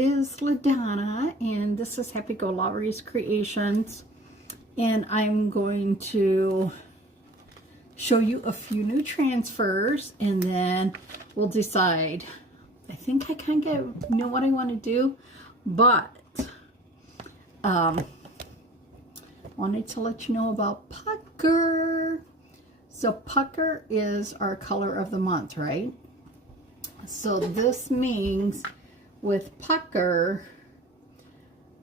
is LaDonna, and this is Happy-go-Lowery's Creations, and I'm going to show you a few new transfers, and then we'll decide. I think I kind of know what I want to do, but wanted to let you know about pucker. So pucker is our color of the month, right? So this means with pucker,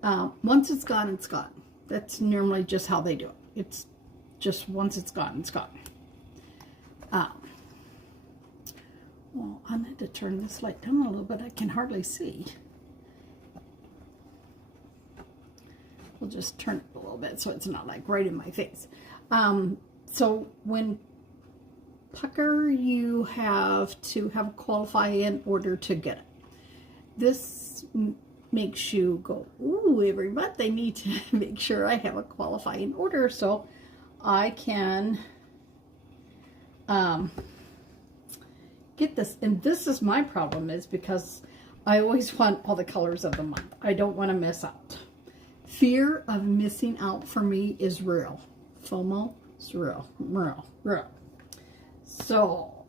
once it's gone, it's gone. That's normally just how they do it. It's just once it's gone, it's gone. Well, I need to turn this light down a little bit. I can hardly see. We'll just turn it a little bit so it's not like right in my face. So when pucker, you have to have qualify in order to get it. This makes you go, ooh, every month I need to make sure I have a qualifying order so I can get this. And this is my problem, is because I always want all the colors of the month. I don't want to miss out. Fear of missing out for me is real. FOMO is real. So,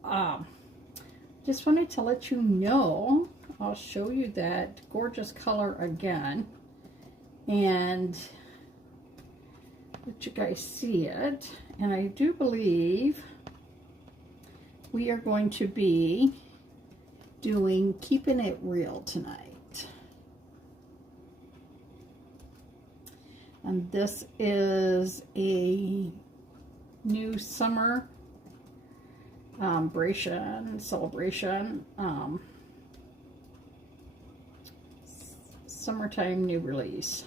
just wanted to let you know, I'll show you that gorgeous color again, and let you guys see it. And I do believe we are going to be doing Keeping It Real tonight. And this is a new summer celebration, summertime new release.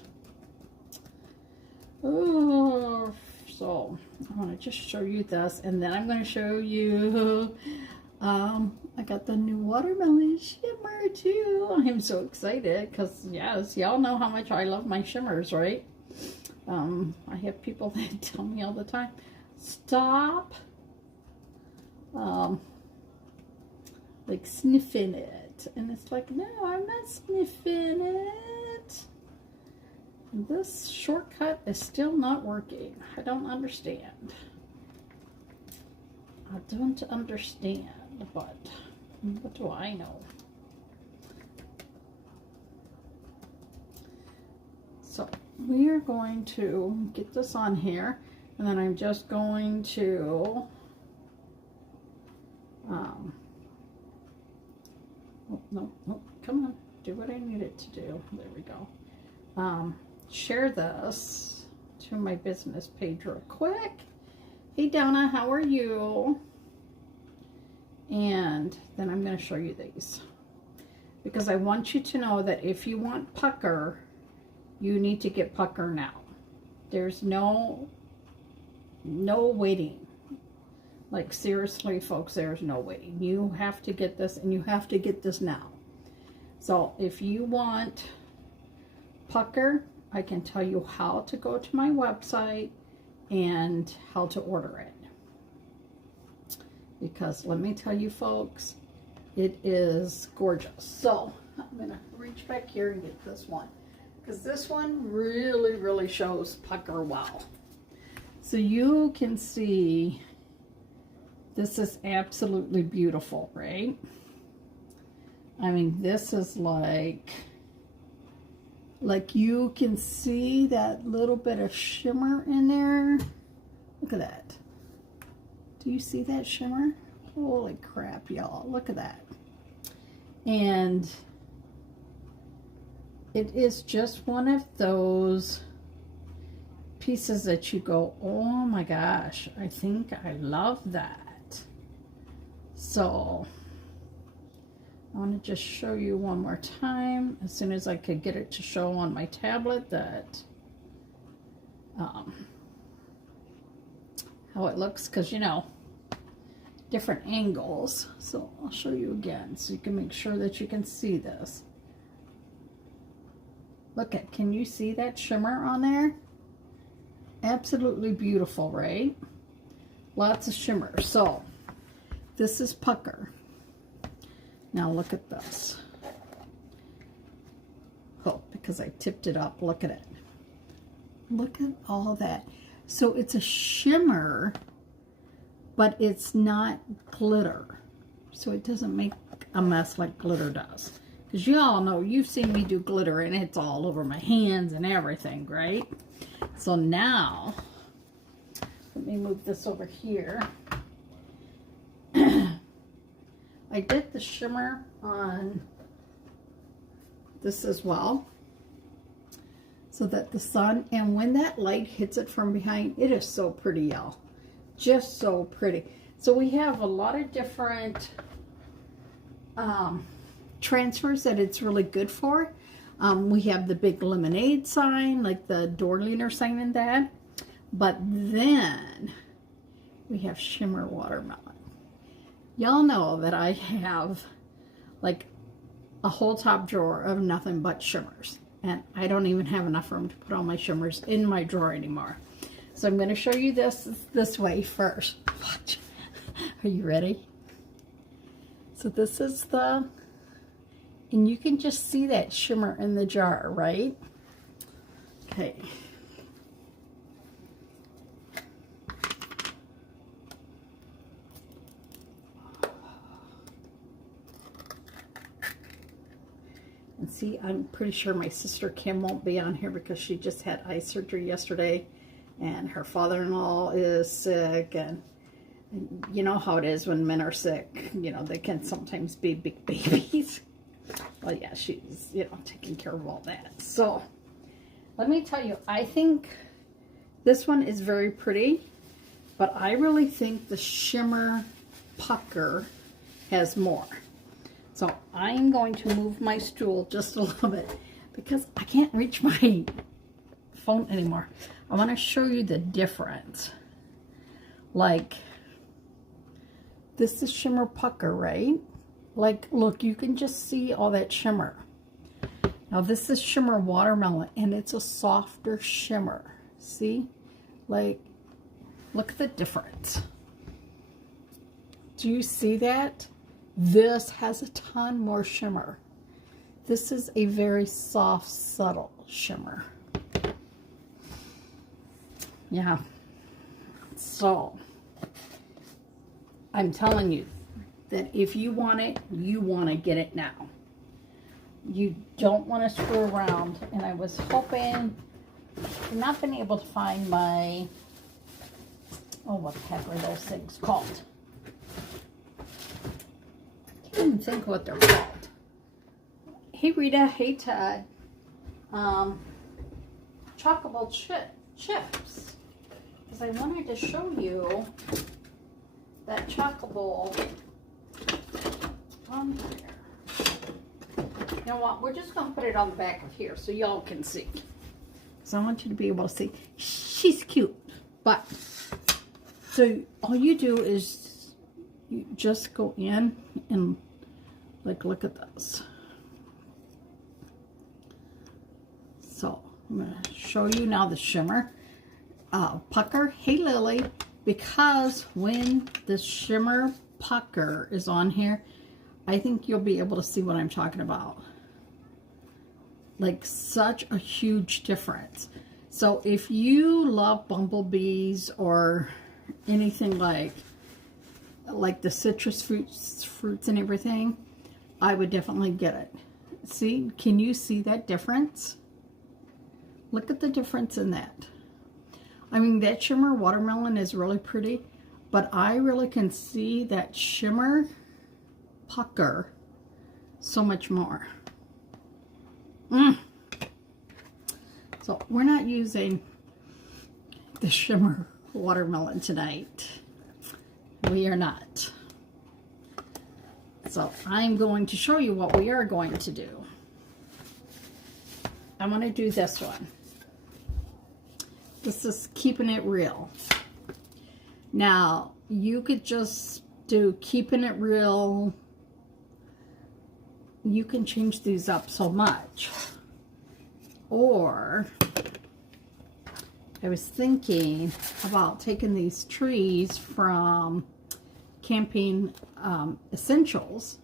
Oh, so I want to just show you this, and then I'm going to show you I got the new watermelon shimmer too. I'm so excited because, yes, y'all know how much I love my shimmers, right? I have people that tell me all the time, stop like sniffing it, and it's like, no, I'm not sniffing it. This shortcut is still not working. I don't understand. I don't understand, but what do I know? So we are going to get this on here, and then I'm just going to no, come on, do what I need it to do. There we go. Share this to my business page real quick. Hey Donna, how are you? And then I'm going to show you these, because I want you to know that if you want pucker, you need to get pucker now. There's no waiting. Like, seriously, folks, there's no waiting. You have to get this, and you have to get this now. So if you want pucker, I can tell you how to go to my website and how to order it. Because let me tell you, folks, it is gorgeous. So I'm going to reach back here and get this one, because this one really shows pucker well. So you can see this is absolutely beautiful, right? I mean, this is like you can see that little bit of shimmer in there. Look at that. Do you see that shimmer? Holy crap, y'all. Look at that. And it is just one of those pieces that you go, oh my gosh, I think I love that. So I want to just show you one more time, as soon as I could get it to show on my tablet, that how it looks, because, you know, different angles. So I'll show you again so you can make sure that you can see this. Look at, can you see that shimmer on there? Absolutely beautiful, right? Lots of shimmer. So this is pucker. Now look at this. because I tipped it up. Look at it. Look at all that. So it's a shimmer, but it's not glitter. So it doesn't make a mess like glitter does. Because you all know, you've seen me do glitter and it's all over my hands and everything, right? So now, let me move this over here. I did the shimmer on this as well, so that the sun, and when that light hits it from behind, it is so pretty, y'all. Just so pretty. So we have a lot of different transfers that it's really good for. We have the big lemonade sign, like the door leaner sign and that. But then we have shimmer watermelon. Y'all know that I have like a whole top drawer of nothing but shimmers. And I don't even have enough room to put all my shimmers in my drawer anymore. So I'm going to show you this way first. Watch. Are you ready? So this is the, and you can just see that shimmer in the jar, right? Okay. And see, I'm pretty sure my sister Kim won't be on here because she just had eye surgery yesterday, and her father-in-law is sick, and you know how it is when men are sick. You know, they can sometimes be big babies. Well, yeah, she's, you know, taking care of all that. So, let me tell you, I think this one is very pretty, but I really think the shimmer pucker has more. So I'm going to move my stool just a little bit because I can't reach my phone anymore. I want to show you the difference. Like, this is shimmer pucker, right? Like, look, you can just see all that shimmer. Now this is shimmer watermelon, and it's a softer shimmer. See? Like, look at the difference. Do you see that? This has a ton more shimmer. This is a very soft, subtle shimmer. Yeah. So, I'm telling you that if you want it, you want to get it now. You don't want to screw around. And I was hoping, I've not been able to find my, oh, what the heck are those things called? I can't even think what they're called. Hey Rita, hey Todd. Chockable chips. Because I wanted to show you that chockable on there. You know what? We're just going to put it on the back of here so y'all can see. So I want you to be able to see. She's cute. But, so all you do is you just go in and, like, look at this. So, I'm going to show you now the shimmer pucker. Hey, Lily. Because when the shimmer pucker is on here, I think you'll be able to see what I'm talking about. Like, such a huge difference. So, if you love bumblebees or anything like the citrus fruits and everything, I would definitely get it. See, can you see that difference? Look at the difference in that. I mean, that shimmer watermelon is really pretty, but I really can see that shimmer pucker so much more. So we're not using the shimmer watermelon tonight. We are not. So I'm going to show you what we are going to do. I'm going to do this one. This is keeping it real. Now, you could just do keeping it real. You can change these up so much. Or, I was thinking about taking these trees from Camping Essentials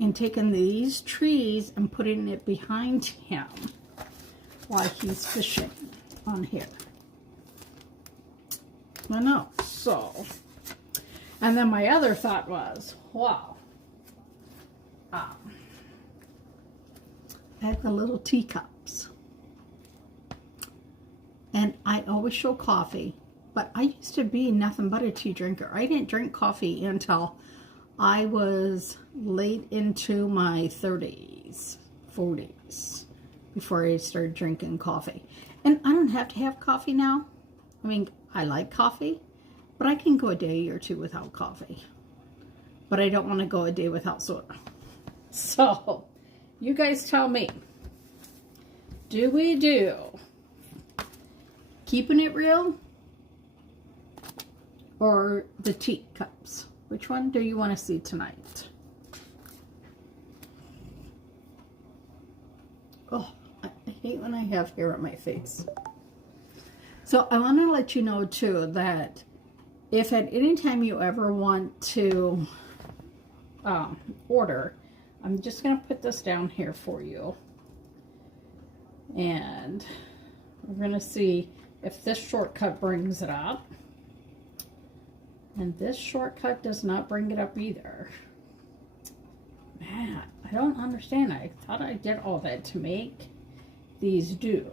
and taking these trees and putting it behind him. while he's fishing on here. I know. So, and then my other thought was, wow. I have the little teacups. And I always show coffee. But I used to be nothing but a tea drinker. I didn't drink coffee until I was late into my 30s, 40s, before I started drinking coffee. And I don't have to have coffee now. I mean, I like coffee, but I can go a day or two without coffee. But I don't want to go a day without soda. So, you guys tell me, do we do keeping it real or the teacups? Which one do you want to see tonight? Oh, I hate when I have hair on my face. So I want to let you know too that if at any time you ever want to order, I'm just going to put this down here for you. And we're going to see if this shortcut brings it up. And this shortcut does not bring it up either. Man, I don't understand. I thought I did all that to make these do.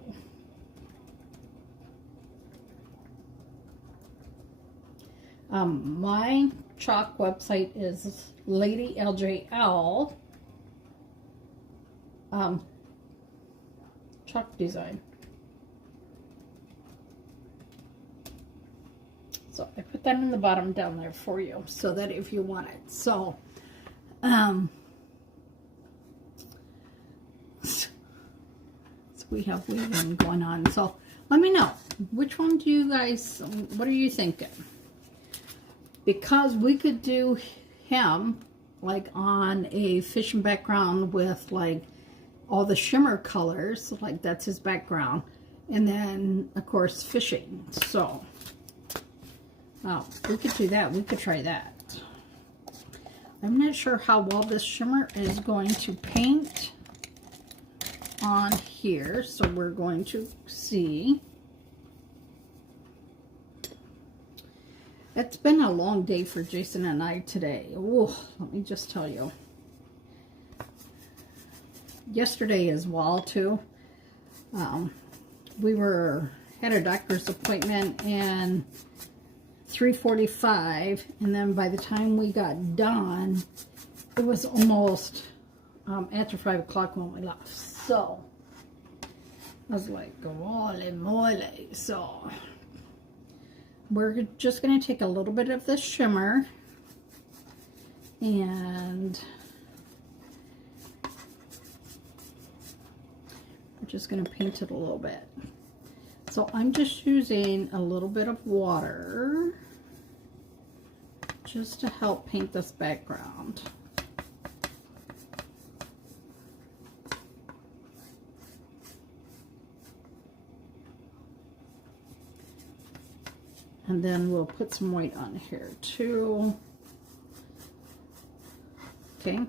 My chalk website is Lady LJL chalk design. So I put that in the bottom down there for you so that if you want it. So, so we have weaving going on. So let me know, which one do you guys, what are you thinking? Because we could do him like on a fishing background with like all the shimmer colors, like that's his background. And then of course fishing. So we could do that. We could try that. I'm not sure how well this shimmer is going to paint on here, so we're going to see. It's been a long day for Jason and I today. Oh, let me just tell you. Yesterday as well too. We had a doctor's appointment and 3:45, and then by the time we got done, it was almost after 5 o'clock when we left. So I was like, holy moly. So we're just going to take a little bit of this shimmer and we're just going to paint it a little bit. So I'm just using a little bit of water just to help paint this background. And then we'll put some white on here too. Okay. A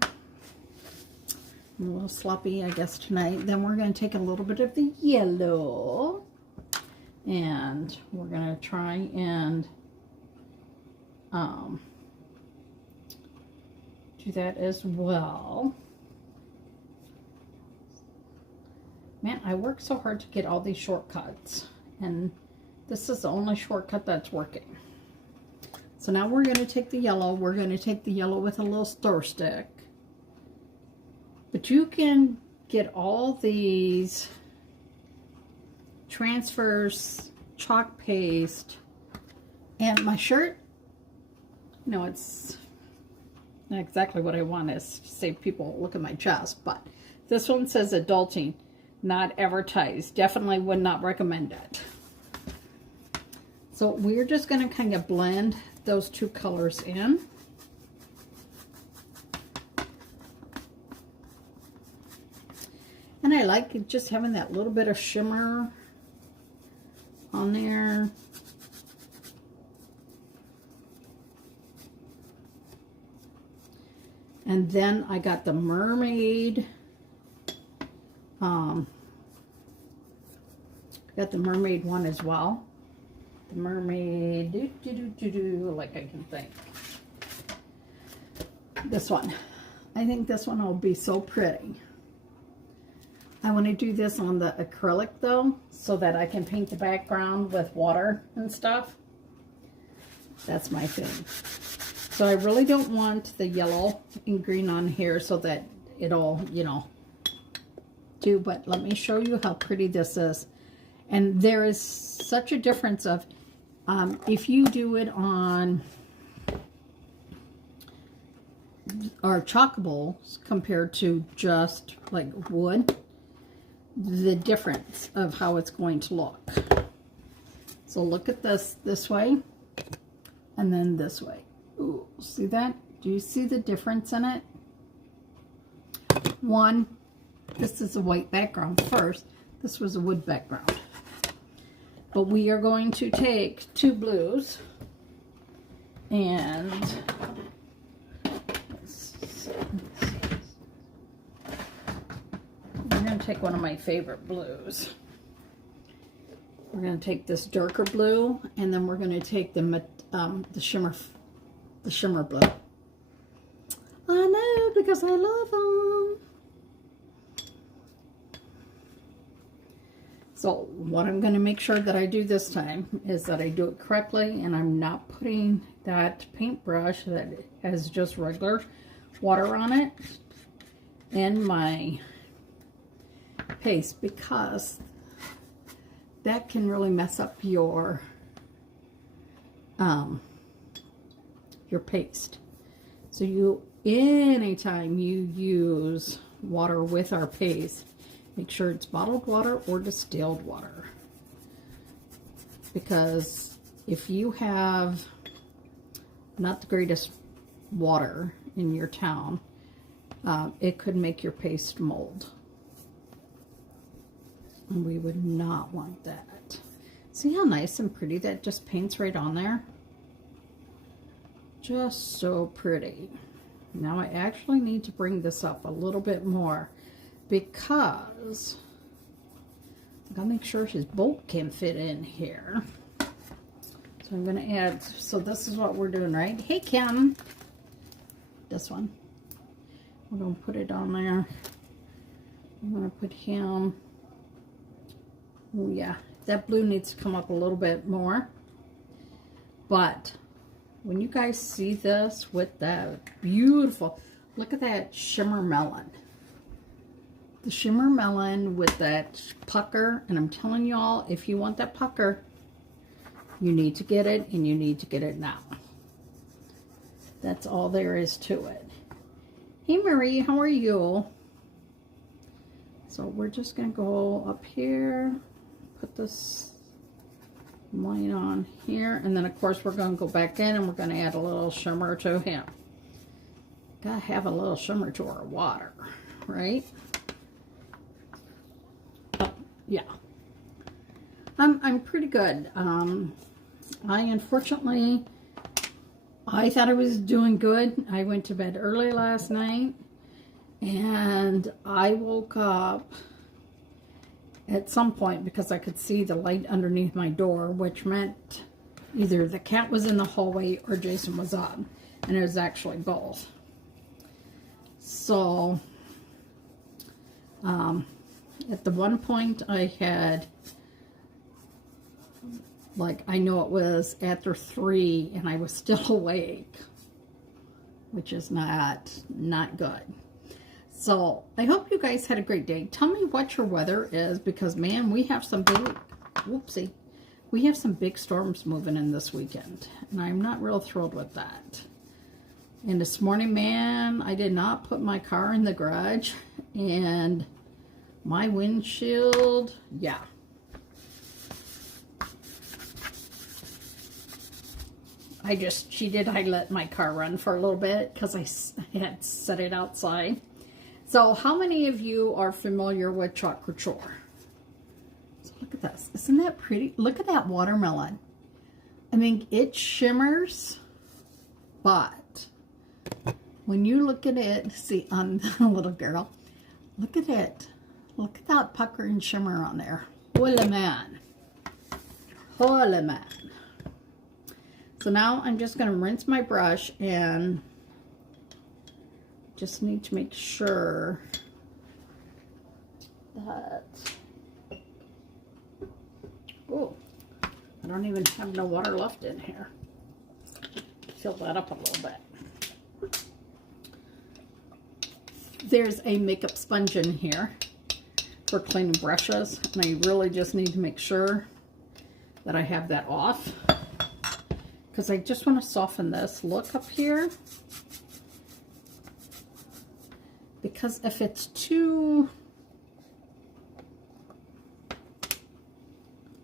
little sloppy, I guess, tonight. Then we're going to take a little bit of the yellow. And we're going to try and do that as well. Man, I work so hard to get all these shortcuts. And this is the only shortcut that's working. So now we're going to take the yellow. We're going to take the yellow with a little stir stick. But you can get all these transfers, chalk paste, and my shirt, no, it's not exactly what I want is to save people look at my chest, but this one says adulting, not advertised. Definitely would not recommend it. So we're just going to kind of blend those two colors in. And I like it just having that little bit of shimmer on there. And then I got the mermaid Got the mermaid one as well. The mermaid, like I can think. This one. I think this one will be so pretty. I want to do this on the acrylic though, so that I can paint the background with water and stuff. That's my thing. So I really don't want the yellow and green on here so that it'll, you know, do, but let me show you how pretty this is. And there is such a difference of, if you do it on our chalkables compared to just like wood, the difference of how it's going to look. So look at this way and then this way. Ooh, see that? Do you see the difference in it? One, this is a white background first. This was a wood background. But we are going to take two blues and we're going to take one of my favorite blues. We're going to take this darker blue, and then we're going to take the shimmer blue. I know, because I love them. So what I'm going to make sure that I do this time is that I do it correctly, and I'm not putting that paintbrush that has just regular water on it in my paste, because that can really mess up your paste. So anytime you use water with our paste, make sure it's bottled water or distilled water. Because if you have not the greatest water in your town, it could make your paste mold. And we would not want that. See how nice and pretty that just paints right on there? Just so pretty. Now I actually need to bring this up a little bit more, because I gotta make sure his boat can fit in here. So I'm gonna add, so this is what we're doing, right? Hey Kim, this one. We're gonna put it on there. I'm gonna put him. Oh yeah, that blue needs to come up a little bit more. But when you guys see this with that beautiful, look at that shimmer melon. The shimmer melon with that pucker, and I'm telling y'all, if you want that pucker, you need to get it, and you need to get it now. That's all there is to it. Hey Marie, how are you? So we're just gonna go up here, put this line on here, and then of course we're gonna go back in and we're gonna add a little shimmer to him. Gotta have a little shimmer to our water, right? Yeah, I'm pretty good. Unfortunately, I thought I was doing good. I went to bed early last night, and I woke up at some point because I could see the light underneath my door, which meant either the cat was in the hallway or Jason was on, and it was actually both. So, at the one point I had, like, I know it was after 3 and I was still awake, which is not good. So I hope you guys had a great day. Tell me what your weather is, because man, we have some big, whoopsie, we have some big storms moving in this weekend, and I'm not real thrilled with that. And this morning, man, I did not put my car in the garage, and my windshield, yeah. I let my car run for a little bit because I had set it outside. So how many of you are familiar with chalk couture? So look at this. Isn't that pretty? Look at that watermelon. I mean, it shimmers, but when you look at it, see on the little girl, look at it. Look at that pucker and shimmer on there. Voila, man. Holy man. So now I'm just going to rinse my brush and just need to make sure that, oh, I don't even have no water left in here. Fill that up a little bit. There's a makeup sponge in here for cleaning brushes, and I really just need to make sure that I have that off, because I just want to soften this look up here, because if it's too,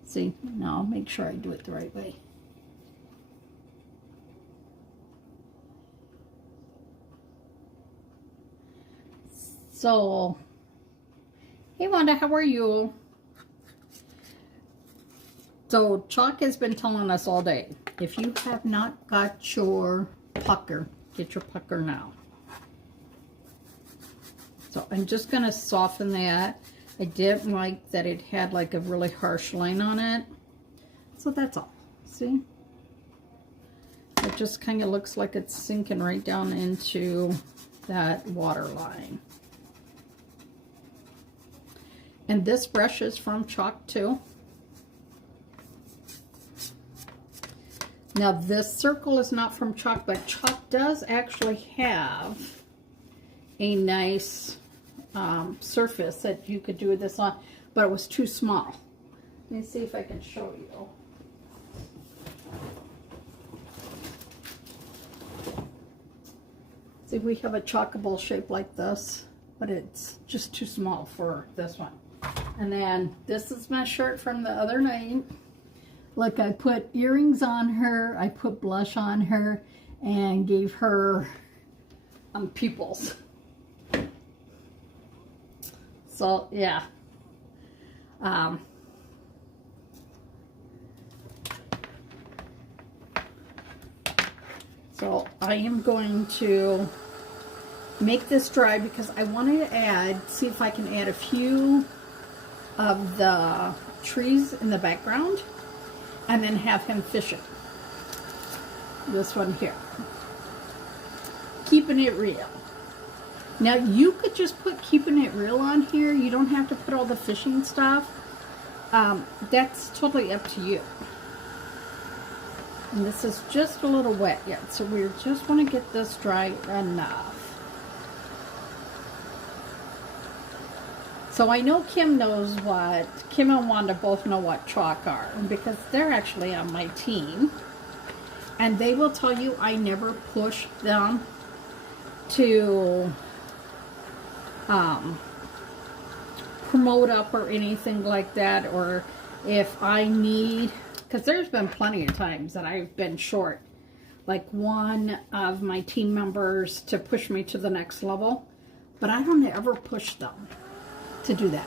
see, now I'll make sure I do it the right way. So, hey Wanda, how are you? So, Chalk has been telling us all day, if you have not got your pucker, get your pucker now. So, I'm just going to soften that. I didn't like that it had like a really harsh line on it. So, that's all. See? It just kind of looks like it's sinking right down into that water line. And this brush is from Chalk too. Now this circle is not from Chalk, but Chalk does actually have a nice surface that you could do this on, but it was too small. Let me see if I can show you. See, we have a Chalkable shape like this, but it's just too small for this one. And then this is my shirt from the other night. Look, I put earrings on her, I put blush on her, and gave her pupils. So, yeah. So, I am going to make this dry because I wanted to add, see if I can add a few of the trees in the background and then have him fishing. This one here. Keeping it real. Now you could just put keeping it real on here. You don't have to put all the fishing stuff. That's totally up to you. And this is just a little wet yet, so we just want to get this dry enough. So I know Kim knows what, Kim and Wanda both know what Chalk are, because they're actually on my team. And they will tell you I never push them to promote up or anything like that, or if I need, because there's been plenty of times that I've been short, like one of my team members to push me to the next level, but I don't ever push them to do that,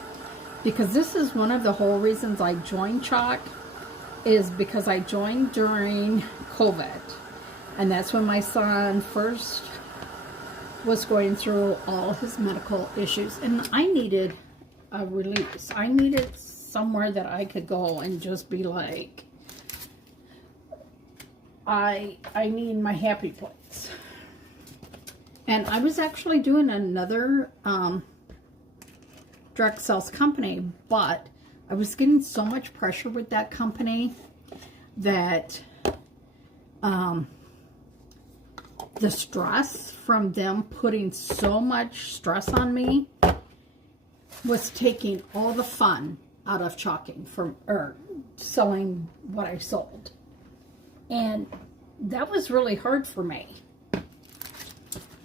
because this is one of the whole reasons I joined Chalk, is because I joined during COVID, and that's when my son first was going through all his medical issues, and I needed a release. I needed somewhere that I could go and just be like, I need my happy place. And I was actually doing another direct sales company, but I was getting so much pressure with that company that the stress from them putting so much stress on me was taking all the fun out of chalking from, or selling what I sold. And that was really hard for me,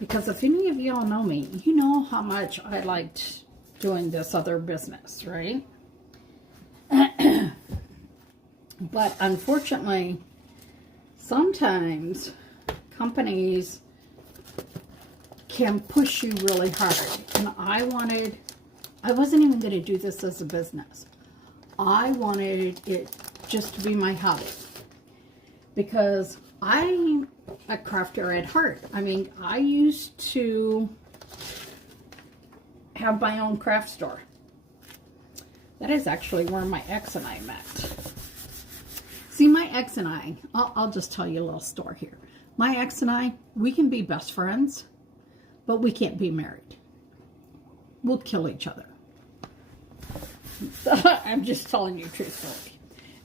because if any of y'all know me, you know how much I liked doing this other business, right? But unfortunately, sometimes companies can push you really hard. And I wasn't even going to do this as a business. I wanted it just to be my hobby, because I'm a crafter at heart. I mean, I used to have my own craft store. That is actually where my ex and I met. ex and I'll just tell you a little story here. My ex and I, we can be best friends, but we can't be married. We'll kill each other. I'm just telling you truthfully.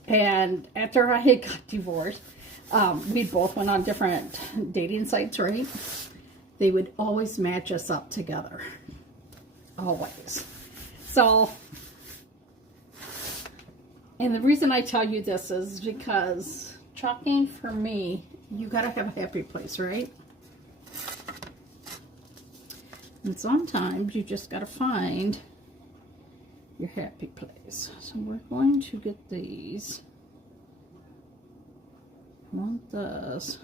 And after I got divorced, we both went on different dating sites, right? They would always match us up together. Always. So, and the reason I tell you this is because chalking for me, you gotta have a happy place, right? And sometimes you just gotta find your happy place. So we're going to get these. I want this.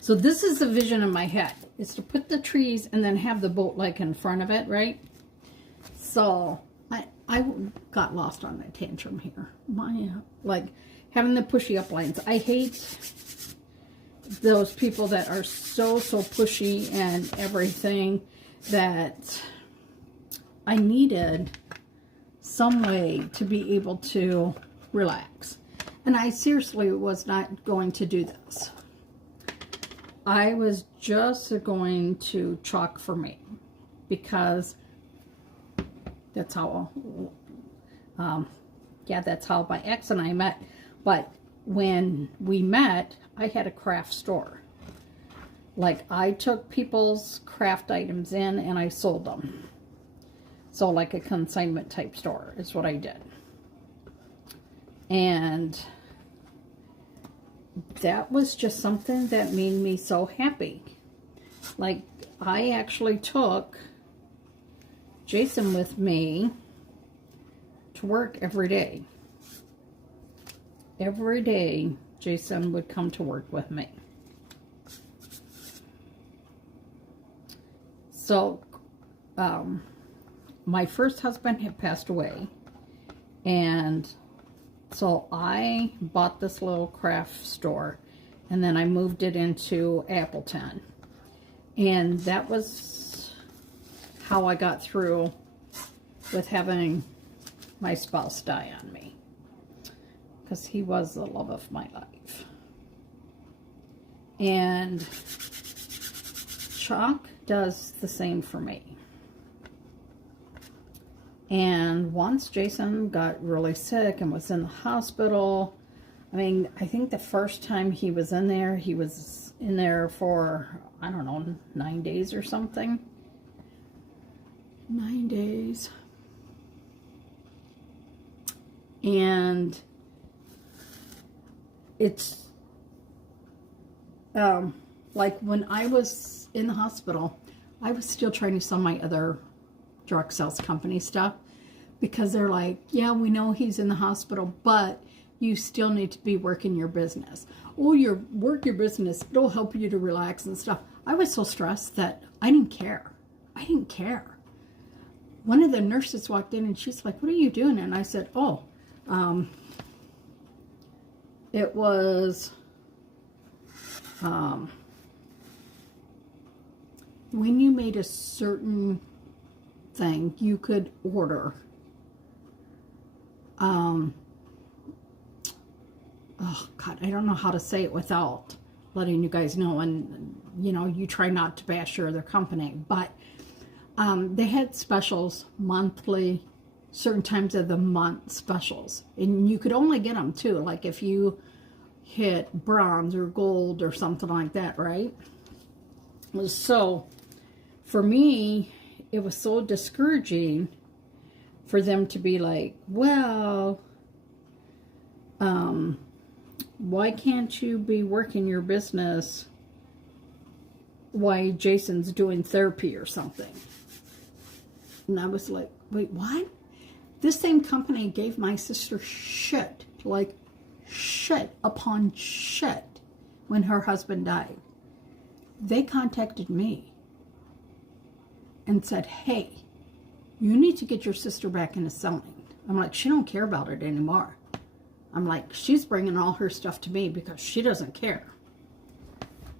So this is the vision in my head. It's to put the trees and then have the boat like in front of it, right? So I got lost on a tantrum here. Like having the pushy up lines. I hate those people that are so pushy and everything, that I needed some way to be able to relax. And I seriously was not going to do this. I was just going to chalk for me, because that's how, that's how my ex and I met. But when we met, I had a craft store. Like, I took people's craft items in and I sold them. So like a consignment type store is what I did. And that was just something that made me so happy. Like, I actually took Jason with me to work every day. Every day, Jason would come to work with me. So, my first husband had passed away, and so I bought this little craft store, and then I moved it into Appleton, and that was how I got through with having my spouse die on me, because he was the love of my life. And chalk does the same for me. And once Jason got really sick and was in the hospital, I mean, I think the first time he was in there for, I don't know, 9 days or something. 9 days. And it's, like when I was in the hospital, I was still trying to sell my other direct sales company stuff, because they're like, yeah, we know he's in the hospital, but you still need to be working your business. Oh, work your business, it'll help you to relax and stuff. I was so stressed that I didn't care. I didn't care. One of the nurses walked in and she's like, what are you doing? And I said, oh, it was, when you made a certain thing, you could order, oh God, I don't know how to say it without letting you guys know, and you know, you try not to bash your other company, but they had specials monthly, certain times of the month specials, and you could only get them too, like if you hit bronze or gold or something like that, right? So for me, it was so discouraging for them to be like, well, why can't you be working your business while Jason's doing therapy or something? And I was like, wait, what? This same company gave my sister shit, like shit upon shit, when her husband died. They contacted me and said, hey, you need to get your sister back into selling. I'm like, she don't care about it anymore. I'm like, she's bringing all her stuff to me because she doesn't care.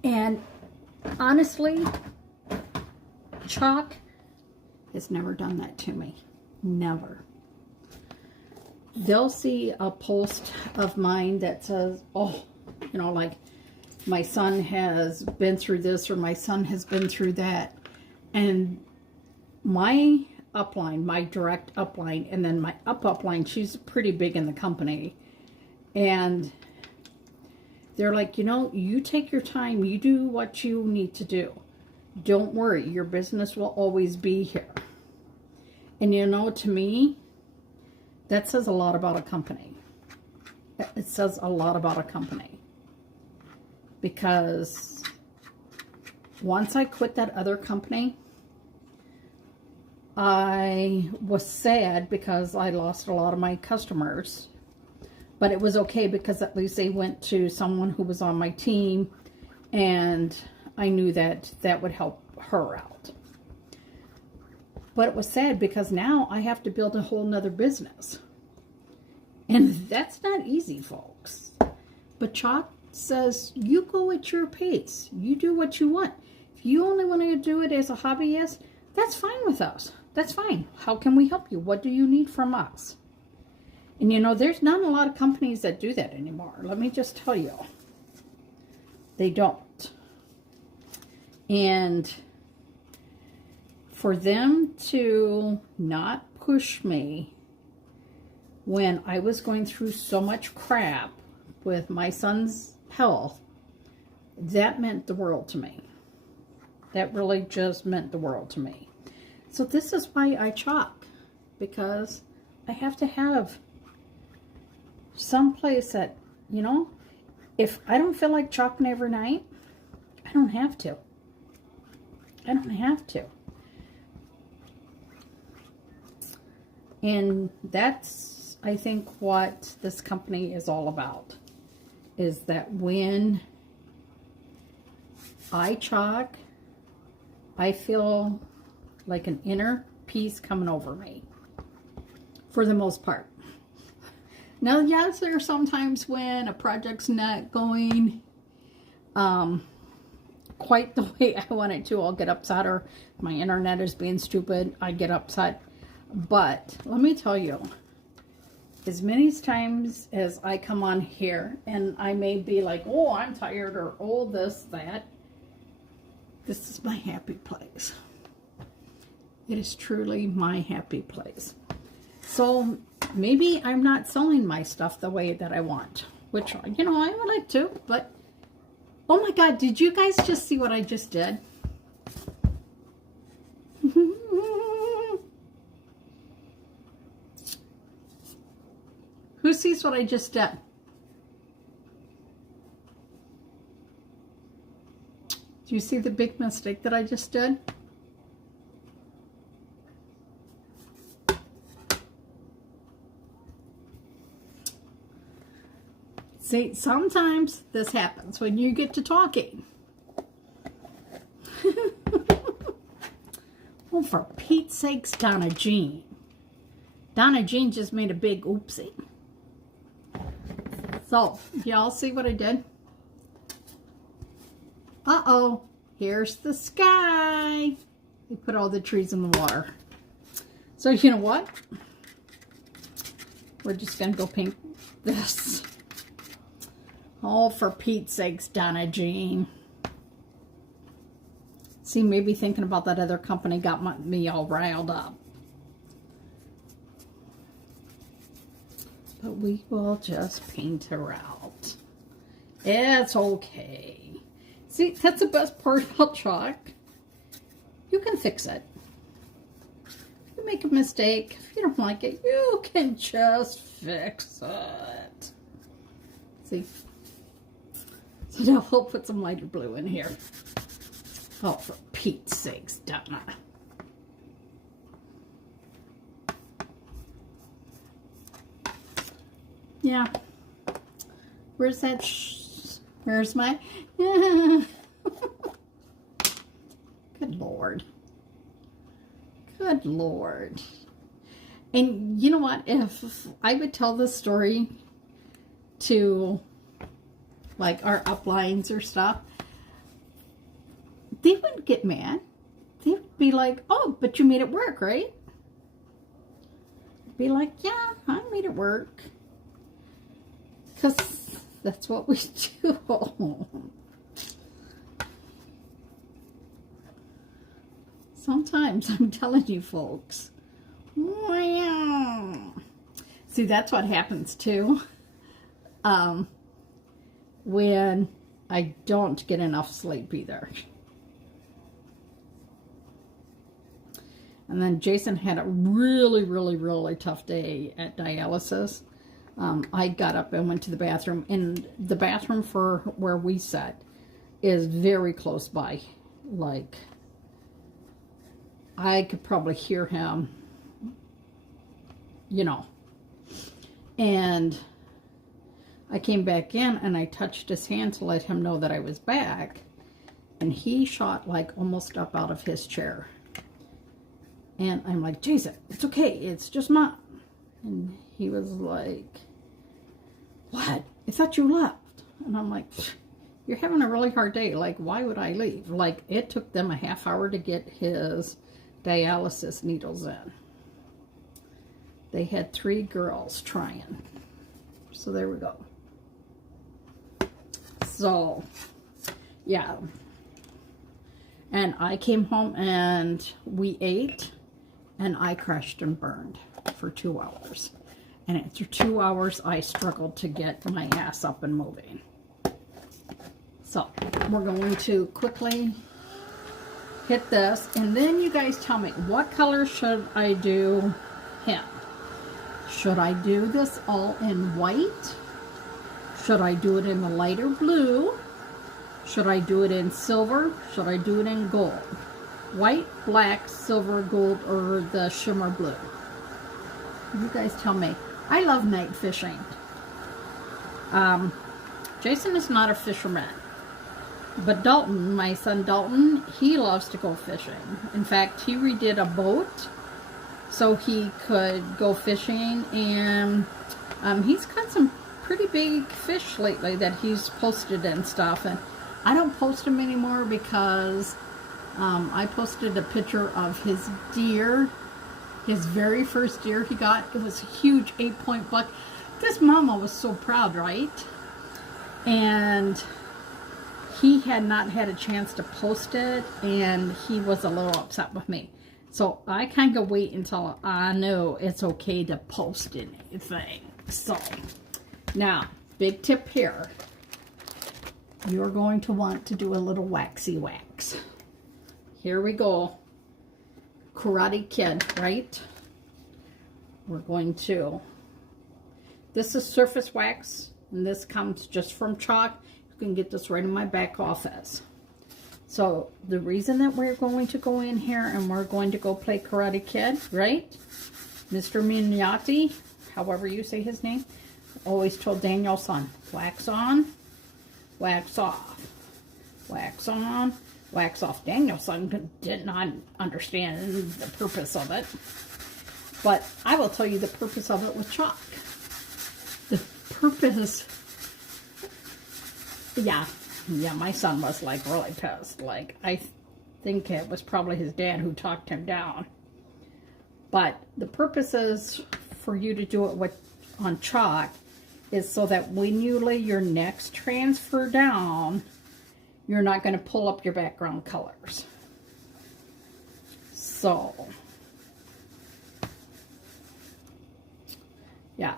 And honestly, chalk has never done that to me. Never. they'll see a post of mine that says, oh, you know, like, my son has been through this or my son has been through that. And my upline, my direct upline, and then my upline, she's pretty big in the company. And they're like, you know, you take your time, you do what you need to do. Don't worry, your business will always be here. And you know, to me, that says a lot about a company. It says a lot about a company. Because once I quit that other company, I was sad because I lost a lot of my customers. But it was okay because at least they went to someone who was on my team, and I knew that that would help her out. But it was sad because now I have to build a whole nother business. And that's not easy, folks. But Chalk says, you go at your pace. You do what you want. If you only want to do it as a hobbyist, that's fine with us. That's fine. How can we help you? What do you need from us? And you know, there's not a lot of companies that do that anymore. Let me just tell you. They don't. And for them to not push me when I was going through so much crap with my son's health, that meant the world to me. That really just meant the world to me. So this is why I chalk, because I have to have some place that, you know, if I don't feel like chalking every night, I don't have to. I don't have to. And that's, I think, what this company is all about. Is that when I chalk, I feel like an inner peace coming over me. For the most part. Now, yes, there are some times when a project's not going quite the way I want it to. I'll get upset, or my internet is being stupid. I get upset. But let me tell you, as many times as I come on here and I may be like, oh, I'm tired, or oh, this, that, this is my happy place. It is truly my happy place. So maybe I'm not selling my stuff the way that I want, which, you know, I would like to, but oh my God, did you guys just see what I just did? Who sees what I just did? Do you see the big mistake that I just did? See, sometimes this happens when you get to talking. Oh, for Pete's sakes, Donna Jean. Donna Jean just made a big oopsie. So, y'all see what I did? Uh-oh, here's the sky. We put all the trees in the water. So, you know what? We're just going to go paint this. Oh, for Pete's sakes, Donna Jean. See, maybe thinking about that other company got me all riled up. But we will just paint her out. It's okay. See, that's the best part about chalk. You can fix it. If you make a mistake, if you don't like it, you can just fix it. See? So now we'll put some lighter blue in here. Oh, for Pete's sakes, Donna. Yeah. Where's that? Where's my? Yeah. Good Lord. Good Lord. And you know what? If I would tell this story to like our uplines or stuff, they wouldn't get mad. They would be like, oh, but you made it work, right? Be like, yeah, I made it at work. Because that's what we do. Sometimes, I'm telling you folks. See, that's what happens too. When I don't get enough sleep either. And then Jason had a really tough day at dialysis. I got up and went to the bathroom, and the bathroom for where we sat is very close by. Like, I could probably hear him, you know. And I came back in and I touched his hand to let him know that I was back. And he shot like almost up out of his chair. And I'm like, Jason, it's okay. It's just Mom. And he was like, what? I thought you left. And I'm like, you're having a really hard day. Like, why would I leave? Like, it took them a half hour to get his dialysis needles in. They had 3 girls trying. So there we go. So, yeah. And I came home and we ate, and I crashed and burned for 2 hours. And after 2 hours, I struggled to get my ass up and moving. So, we're going to quickly hit this, and then you guys tell me, what color should I do him? Should I do this all in white? Should I do it in the lighter blue? Should I do it in silver? Should I do it in gold? White, black, silver, gold, or the shimmer blue? You guys tell me. I love night fishing. Jason is not a fisherman. But Dalton, my son Dalton, he loves to go fishing. In fact, he redid a boat so he could go fishing, and he's caught some pretty big fish lately that he's posted and stuff. And I don't post them anymore because I posted a picture of his deer, his very first deer he got. It was a huge 8-point buck. This mama was so proud, right? And he had not had a chance to post it, and he was a little upset with me. So I kind of wait until I know it's okay to post anything. So now, big tip here. You're going to want to do a little waxy wax. Here we go. Karate Kid, right? We're going to... This is surface wax, and this comes just from chalk. You can get this right in my back office. So the reason that we're going to go in here and we're going to go play Karate Kid, right? Mr. Miyati, however you say his name, always told Daniel's son, wax on, wax off, wax on, wax off. Daniel's son did not understand the purpose of it. But I will tell you the purpose of it with chalk. The purpose... Yeah, my son was like really pissed. Like, I think it was probably his dad who talked him down. But the purpose is for you to do it on chalk is so that when you lay your next transfer down, you're not going to pull up your background colors. So, yeah.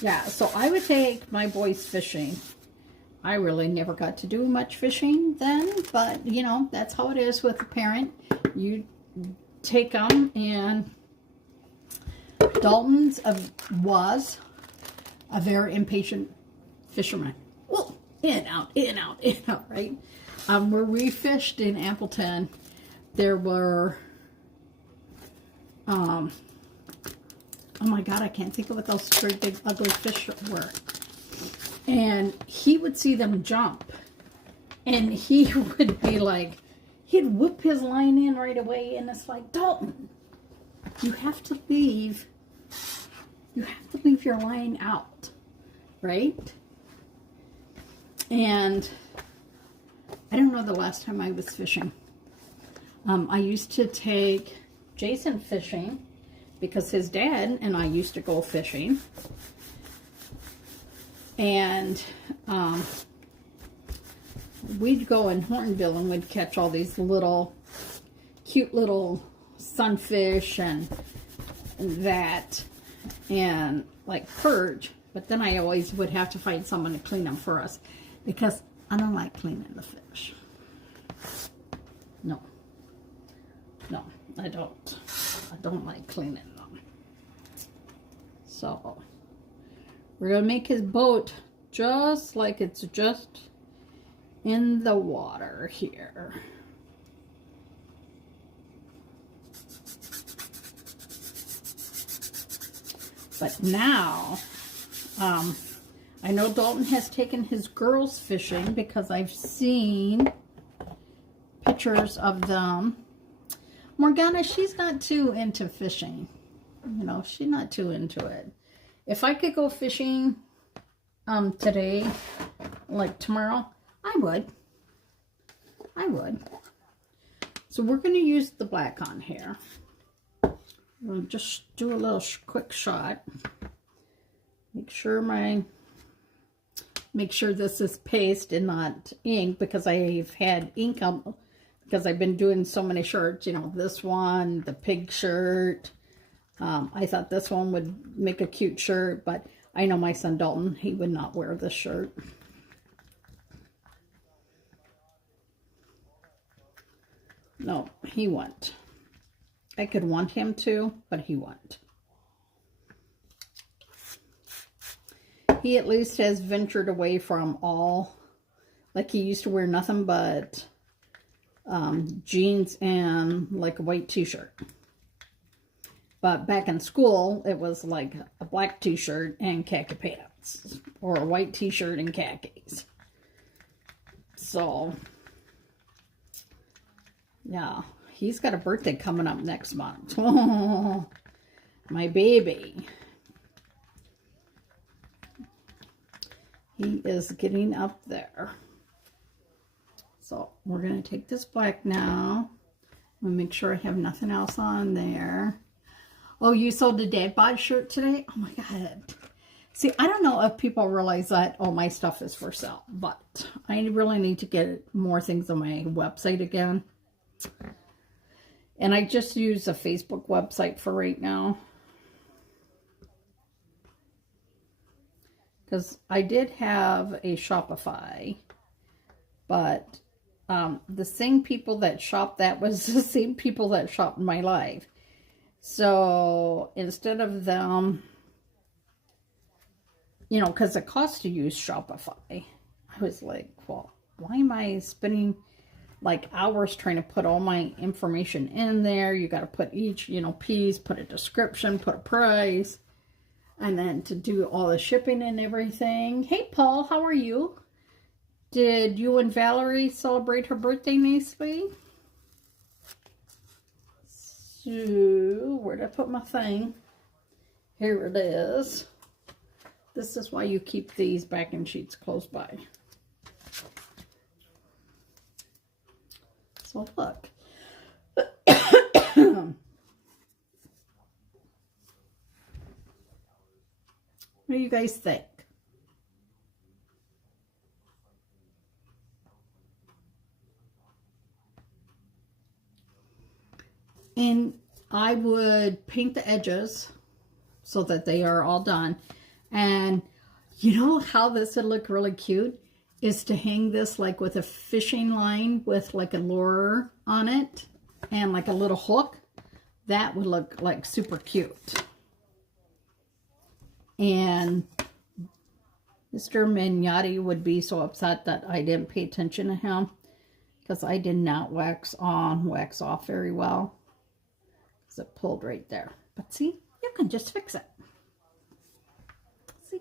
Yeah, so I would take my boys fishing. I really never got to do much fishing then, but, you know, that's how it is with a parent. You take them, and Dalton's was a very impatient fisherman. Well, in, out, right? Where we fished in Appleton, there were... oh my God, I can't think of what those very big, ugly fish were. And he would see them jump. And he would be like, he'd whip his line in right away. And it's like, Dalton, you have to leave your line out, right? And I don't know the last time I was fishing. I used to take Jason fishing because his dad and I used to go fishing. And we'd go in Hortonville and we'd catch all these little, cute little sunfish and that, and like perch. But then I always would have to find someone to clean them for us because I don't like cleaning the fish. No, I don't. I don't like cleaning them. So we're gonna make his boat just like it's just in the water here. But now, I know Dalton has taken his girls fishing because I've seen pictures of them. Morgana, she's not too into fishing. You know, she's not too into it. If I could go fishing today, like tomorrow, I would. So we're going to use the black on here. We'll just do a little quick shot. Make sure this is paste and not ink, because I've had ink on, because I've been doing so many shirts. You know, this one, the pig shirt. I thought this one would make a cute shirt, but I know my son Dalton, he would not wear this shirt. No, he won't. I could want him to, but he won't. He at least has ventured away from all, like he used to wear nothing but jeans and like a white t-shirt. But back in school, it was like a black t-shirt and khaki pants, or a white t-shirt and khakis. So, yeah, he's got a birthday coming up next month. Oh, my baby. He is getting up there. So we're going to take this black now. I'm going to make sure I have nothing else on there. Oh, you sold a dad bod shirt today? Oh my God. See, I don't know if people realize that all my stuff is for sale, but I really need to get more things on my website again. And I just use a Facebook website for right now. Because I did have a Shopify, but the same people that shopped that was the same people that shopped in my life. So instead of them, you know, because it costs to use Shopify, I was like, well, why am I spending like hours trying to put all my information in there? You got to put each, you know, piece, put a description, put a price, and then to do all the shipping and everything. Hey, Paul, how are you? Did you and Valerie celebrate her birthday nicely? So, where did I put my thing? Here it is. This is why you keep these backing sheets close by. So look. What do you guys think? And I would paint the edges so that they are all done. And you know how this would look really cute? Is to hang this like with a fishing line with like a lure on it and like a little hook. That would look like super cute. And Mr. Mignotti would be so upset that I didn't pay attention to him, because I did not wax on, wax off very well. Because it pulled right there. But see, you can just fix it. See?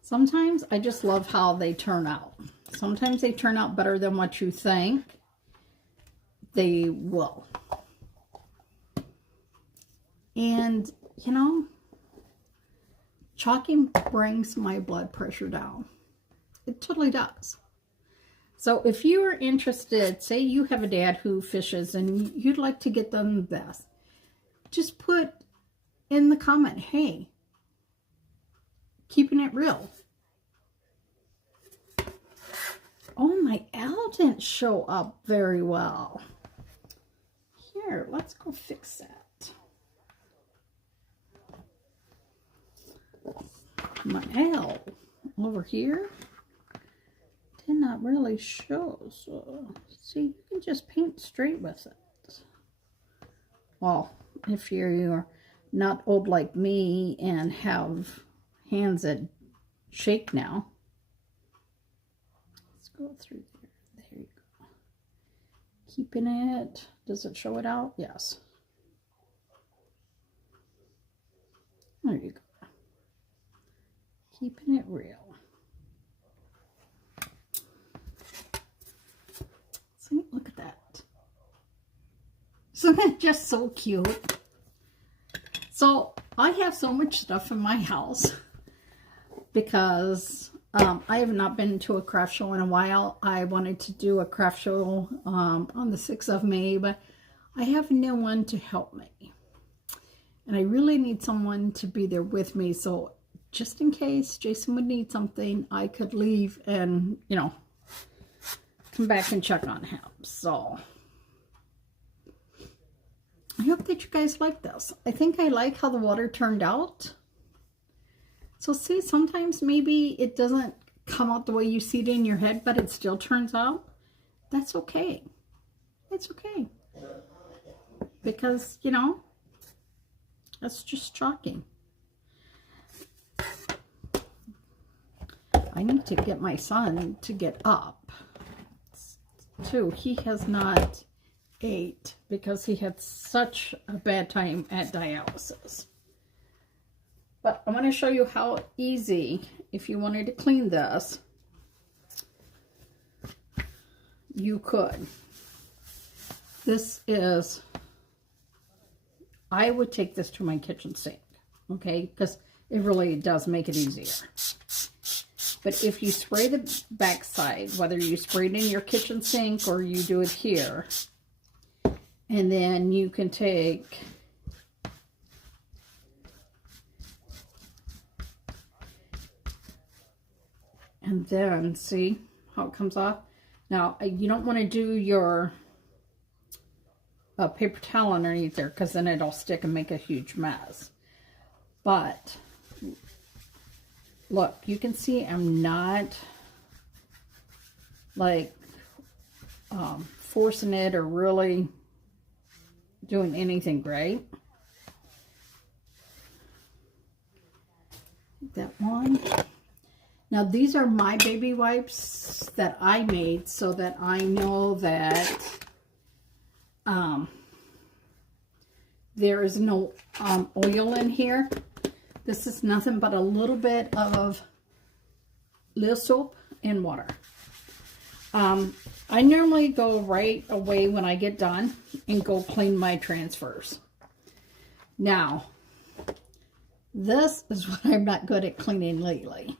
Sometimes I just love how they turn out. Sometimes they turn out better than what you think they will. And, you know, chalking brings my blood pressure down. It totally does. So if you are interested, say you have a dad who fishes and you'd like to get them this, just put in the comment, hey, keeping it real. Oh, my L didn't show up very well. Here, let's go fix that. My L over here did not really show. So, see, you can just paint straight with it. Well, if you're not old like me and have hands that shake now. Let's go through there. There you go. Keeping it. Does it show it out? Yes. There you go. Keeping it real. See, look at that. Isn't that just so cute? So I have so much stuff in my house because I have not been to a craft show in a while. I wanted to do a craft show on the 6th of May, but I have no one to help me. And I really need someone to be there with me. So just in case Jason would need something, I could leave and, you know, come back and check on him. So I hope that you guys like this. I think I like how the water turned out. So see, sometimes maybe it doesn't come out the way you see it in your head, but it still turns out. That's okay. It's okay. Because, you know, that's just shocking. I need to get my son to get up. Too, he has not ate because he had such a bad time at dialysis. But I want to show you how easy, if you wanted to clean this, you could. This is, I would take this to my kitchen sink, okay? Because it really does make it easier. But if you spray the backside, whether you spray it in your kitchen sink or you do it here, and then you can take and then see how it comes off. Now, you don't want to do your paper towel underneath there because then it'll stick and make a huge mess. But look, you can see I'm not like forcing it or really doing anything great. That one. Now these are my baby wipes that I made so that I know that there is no oil in here. This is nothing but a little bit of little soap and water. I normally go right away when I get done and go clean my transfers. Now, this is what I'm not good at cleaning lately.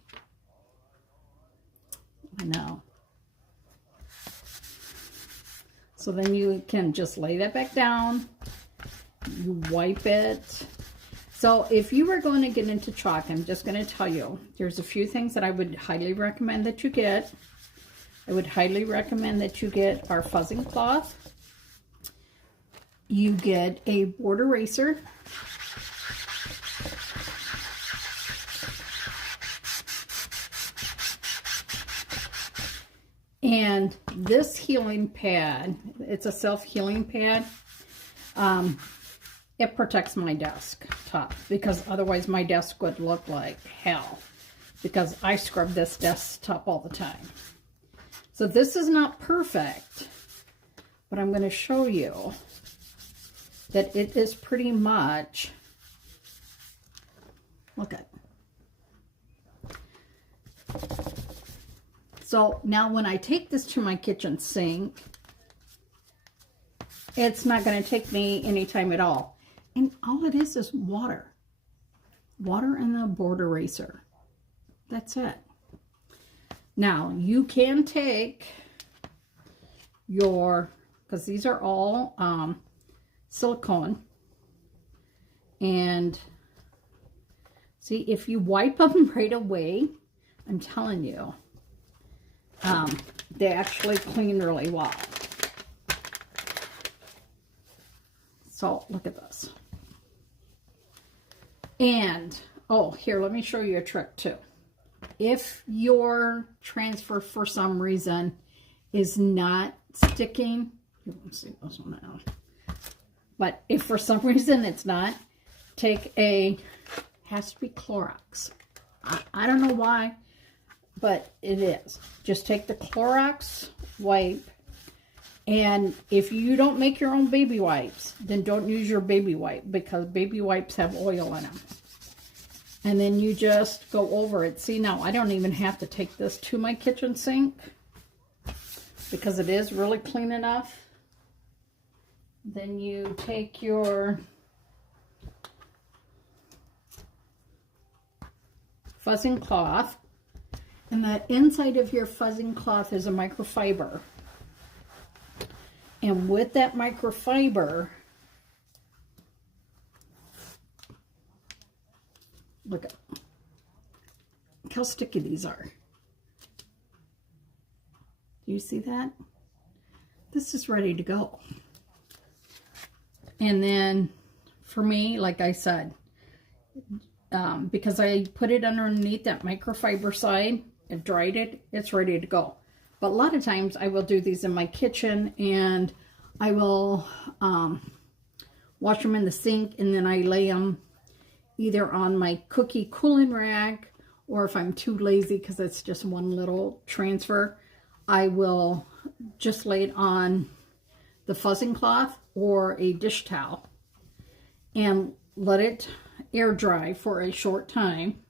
I know. So then you can just lay that back down. You wipe it. So if you were going to get into chalk, I'm just going to tell you, there's a few things that I would highly recommend that you get. I would highly recommend that you get our fuzzing cloth. You get a board eraser. And this healing pad, it's a self-healing pad. It protects my desktop because otherwise my desk would look like hell because I scrub this desktop all the time. So this is not perfect, but I'm going to show you that it is pretty much, look at it. So now when I take this to my kitchen sink, it's not going to take me any time at all. And all it is water. Water and the board eraser. That's it. Now, you can take your, because these are all silicone, and see, if you wipe them right away, I'm telling you, they actually clean really well. So look at this. And, oh, here, let me show you a trick too. If your transfer for some reason is not sticking, you won't see this one out. But if for some reason it's not, take has to be Clorox. I don't know why, but it is. Just take the Clorox wipe, and if you don't make your own baby wipes, then don't use your baby wipe, because baby wipes have oil in them. And then you just go over it. See, now I don't even have to take this to my kitchen sink, because it is really clean enough. Then you take your fuzzing cloth, and the inside of your fuzzing cloth is a microfiber. And with that microfiber, look how sticky these are. Do you see that? This is ready to go. And then for me, like I said, because I put it underneath that microfiber side and dried it, it's ready to go. But a lot of times I will do these in my kitchen, and I will wash them in the sink, and then I lay them either on my cookie cooling rack, or if I'm too lazy because it's just one little transfer, I will just lay it on the fuzzing cloth or a dish towel and let it air dry for a short time.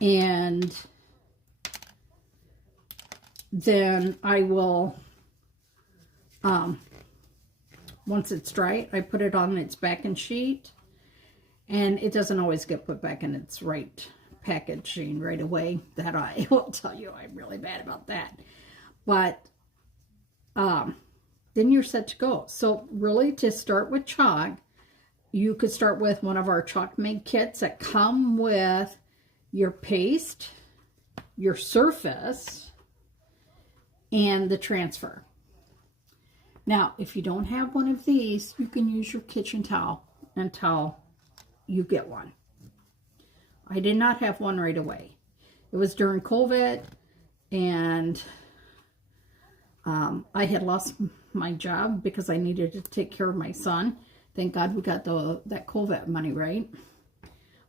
And then I will, once it's dry, I put it on its backing sheet, and it doesn't always get put back in its right packaging right away. That I will tell you, I'm really bad about that. But then you're set to go. So really, to start with chalk, you could start with one of our chalk made kits that come with your paste, your surface, and the transfer. Now, if you don't have one of these, you can use your kitchen towel until you get one. I did not have one right away. It was during COVID, and I had lost my job because I needed to take care of my son. Thank God we got that COVID money, right?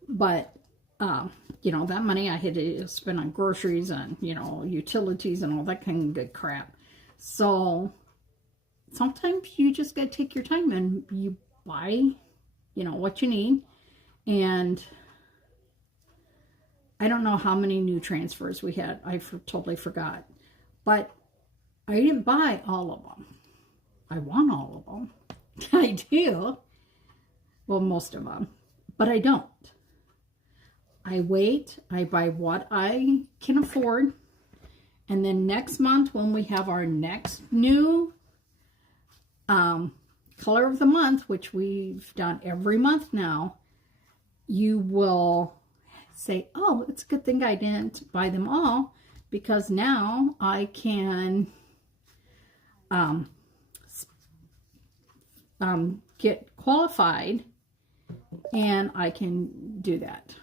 But you know, that money I had to spend on groceries and, you know, utilities and all that kind of good crap. So sometimes you just got to take your time and you buy, you know, what you need. And I don't know how many new transfers we had. I totally forgot. But I didn't buy all of them. I want all of them. I do. Well, most of them. But I don't. I wait, I buy what I can afford, and then next month when we have our next new color of the month, which we've done every month now, you will say, oh, it's a good thing I didn't buy them all, because now I can get qualified, and I can do that.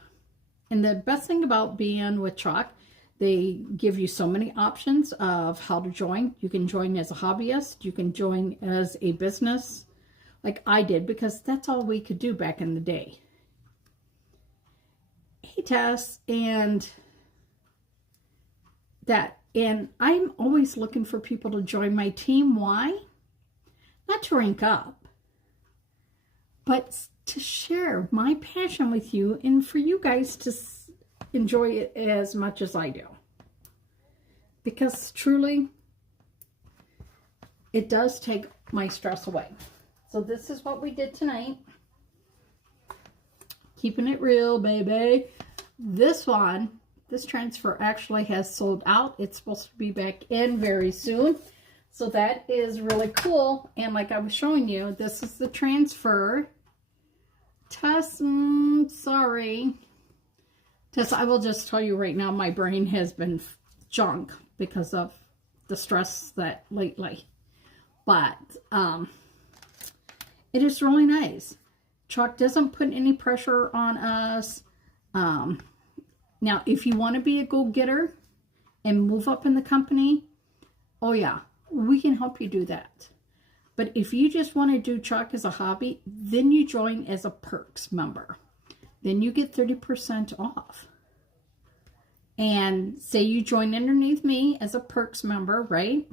And the best thing about being with chalk, they give you so many options of how to join. You can join as a hobbyist. You can join as a business, like I did, because that's all we could do back in the day. Hey, Tess, and that. And I'm always looking for people to join my team. Why? Not to rank up, but to share my passion with you, and for you guys to enjoy it as much as I do. Because truly, it does take my stress away. So this is what we did tonight. Keeping it real, baby. This transfer actually has sold out. It's supposed to be back in very soon. So that is really cool. And like I was showing you, this is the transfer. Tess, sorry. Tess, I will just tell you right now, my brain has been junk because of the stress that lately. But it is really nice. Chuck doesn't put any pressure on us. Now, if you want to be a go-getter and move up in the company, oh yeah, we can help you do that. But if you just want to do Chuck as a hobby, then you join as a perks member. Then you get 30% off. And say you join underneath me as a perks member, right?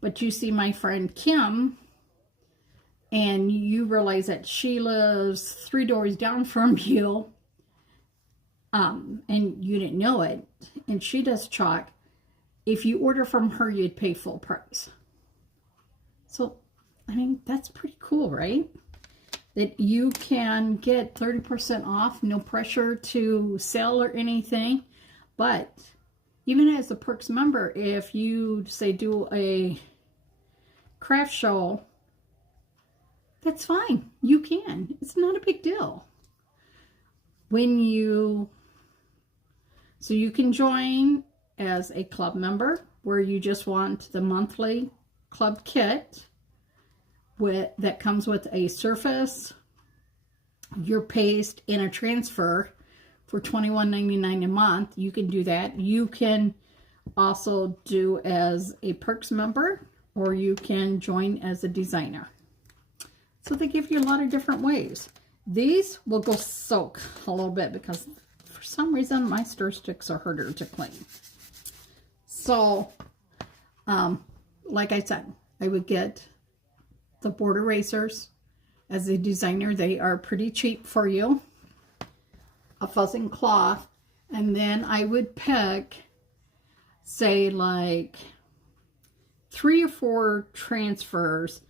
But you see my friend Kim, and you realize that she lives 3 doors down from you, and you didn't know it, and she does Chuck. If you order from her, you'd pay full price. So, I mean, that's pretty cool, right? That you can get 30% off, no pressure to sell or anything. But even as a perks member, if you, say, do a craft show, that's fine. You can. It's not a big deal. So you can join as a club member where you just want the monthly club kit that comes with a surface, your paste, and a transfer for $21.99 a month. You can do that. You can also do as a perks member, or you can join as a designer. So they give you a lot of different ways. These will go soak a little bit because for some reason my stir sticks are harder to clean. So, like I said, I would get the board erasers. As a designer, they are pretty cheap for you. A fuzzing cloth. And then I would pick, say, like 3 or 4 transfers.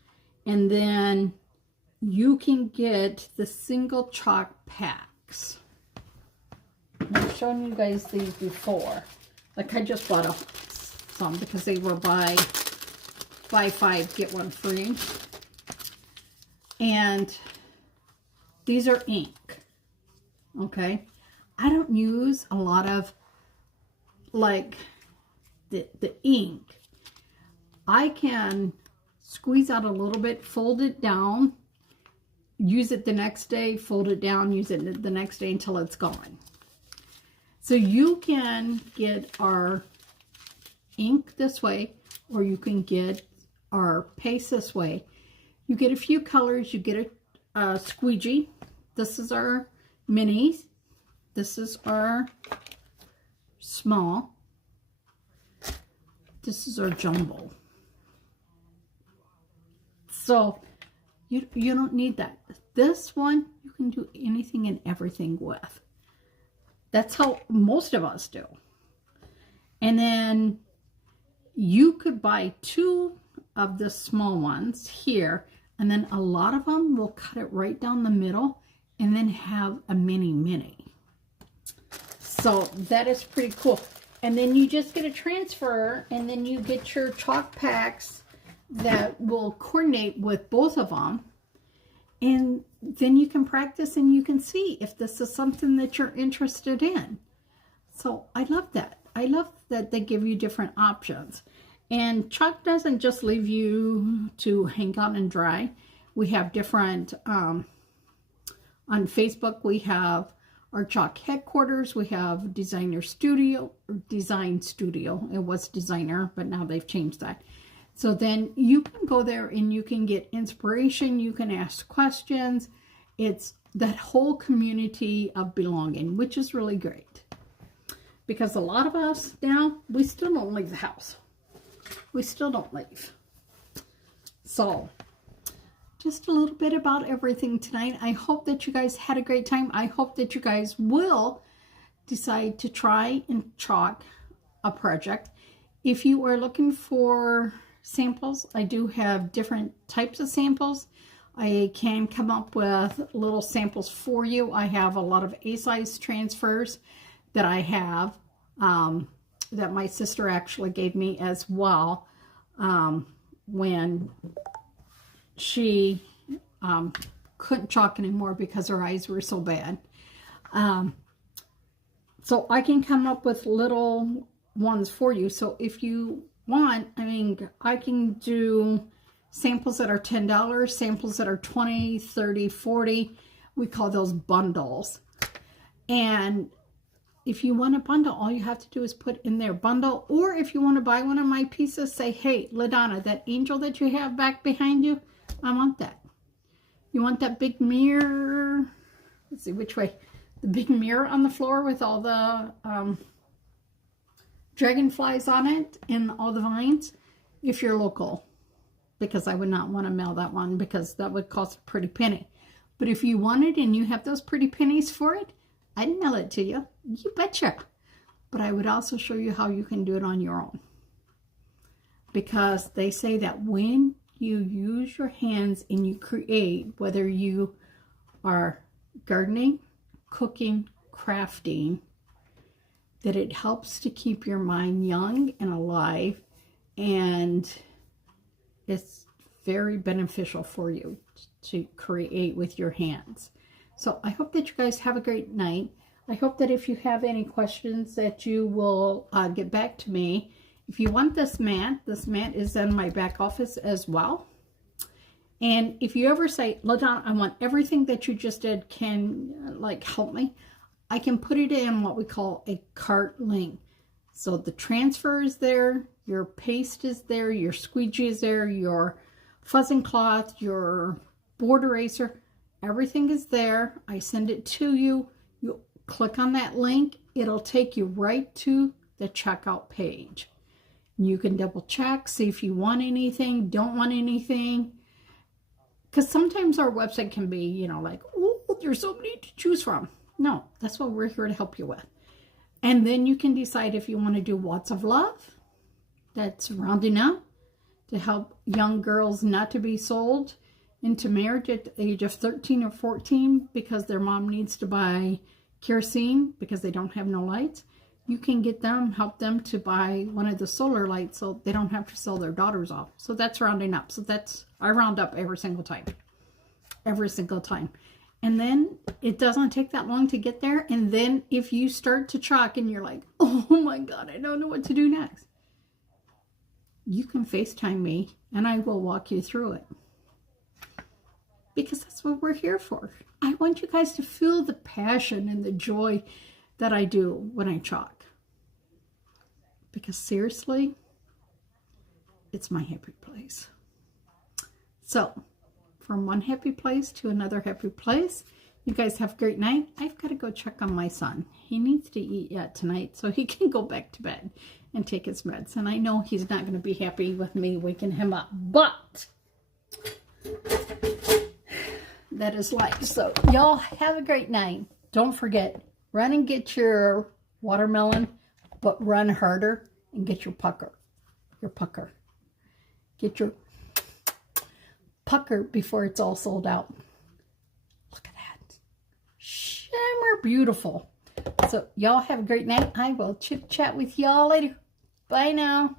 And then you can get the single chalk packs. I've shown you guys these before. Like I just bought some because they were buy 5, get 1 free. And these are ink. Okay. I don't use a lot of like the ink. I can squeeze out a little bit, fold it down, use it the next day, fold it down, use it the next day until it's gone. So you can get our ink this way, or you can get our paste this way. You get a few colors. You get a squeegee. This is our minis. This is our small. This is our jumbo. So you don't need that. This one you can do anything and everything with. That's how most of us do. And then you could buy 2 of the small ones here, and then a lot of them will cut it right down the middle and then have a mini. So that is pretty cool. And then you just get a transfer, and then you get your chalk packs that will coordinate with both of them. And then you can practice and you can see if this is something that you're interested in. So I love that. I love that they give you different options. And Chuck doesn't just leave you to hang out and dry. We have different, on Facebook, we have our Chuck headquarters. We have Design Studio. It was Designer, but now they've changed that. So then you can go there and you can get inspiration. You can ask questions. It's that whole community of belonging, which is really great. Because a lot of us now, we still don't leave the house. We still don't leave. So, just a little bit about everything tonight. I hope that you guys had a great time. I hope that you guys will decide to try and chalk a project. If you are looking for samples, I do have different types of samples. I can come up with little samples for you. I have a lot of A-size transfers that I have that my sister actually gave me as well. when she couldn't chalk anymore because her eyes were so bad. So I can come up with little ones for you. So if you want, I mean, I can do samples that are $10, samples that are $20, $30, $40. We call those bundles. And if you want a bundle, all you have to do is put in their bundle. Or if you want to buy one of my pieces, say, hey, LaDonna, that angel that you have back behind you, I want that. You want that big mirror? Let's see, which way? The big mirror on the floor with all the dragonflies on it and all the vines, if you're local. Because I would not want to mail that one because that would cost a pretty penny. But if you want it and you have those pretty pennies for it, I'd mail it to you. You betcha. But I would also show you how you can do it on your own. Because they say that when you use your hands and you create, whether you are gardening, cooking, crafting, that it helps to keep your mind young and alive, and it's very beneficial for you to create with your hands. So I hope that you guys have a great night. I hope that if you have any questions that you will get back to me. If you want this mat is in my back office as well. And if you ever say, LaDonna, I want everything that you just did, can help me, I can put it in what we call a cart link. So the transfer is there, your paste is there, your squeegee is there, your fuzzing cloth, your board eraser, everything is there. I send it to you. You click on that link. It'll take you right to the checkout page. You can double check, see if you want anything, don't want anything. Because sometimes our website can be, oh, there's so many to choose from. No, that's what we're here to help you with. And then you can decide if you want to do Watts of Love. That's rounding up to help young girls not to be sold into marriage at the age of 13 or 14 because their mom needs to buy kerosene because they don't have no lights. You can help them to buy one of the solar lights so they don't have to sell their daughters off. So that's rounding up. So I round up every single time. Every single time. And then it doesn't take that long to get there. And then if you start to chalk and you're like, oh my God, I don't know what to do next. You can FaceTime me and I will walk you through it. Because that's what we're here for. I want you guys to feel the passion and the joy that I do when I chalk. Because seriously, it's my happy place. So, from one happy place to another happy place, you guys have a great night. I've got to go check on my son. He needs to eat yet tonight so he can go back to bed and take his meds. And I know he's not going to be happy with me waking him up. But that is life. So, y'all have a great night. Don't forget, run and get your watermelon, but run harder and get your pucker. Get your pucker before it's all sold out. Look at that. Shimmer beautiful. So y'all have a great night. I will chit chat with y'all later. Bye now.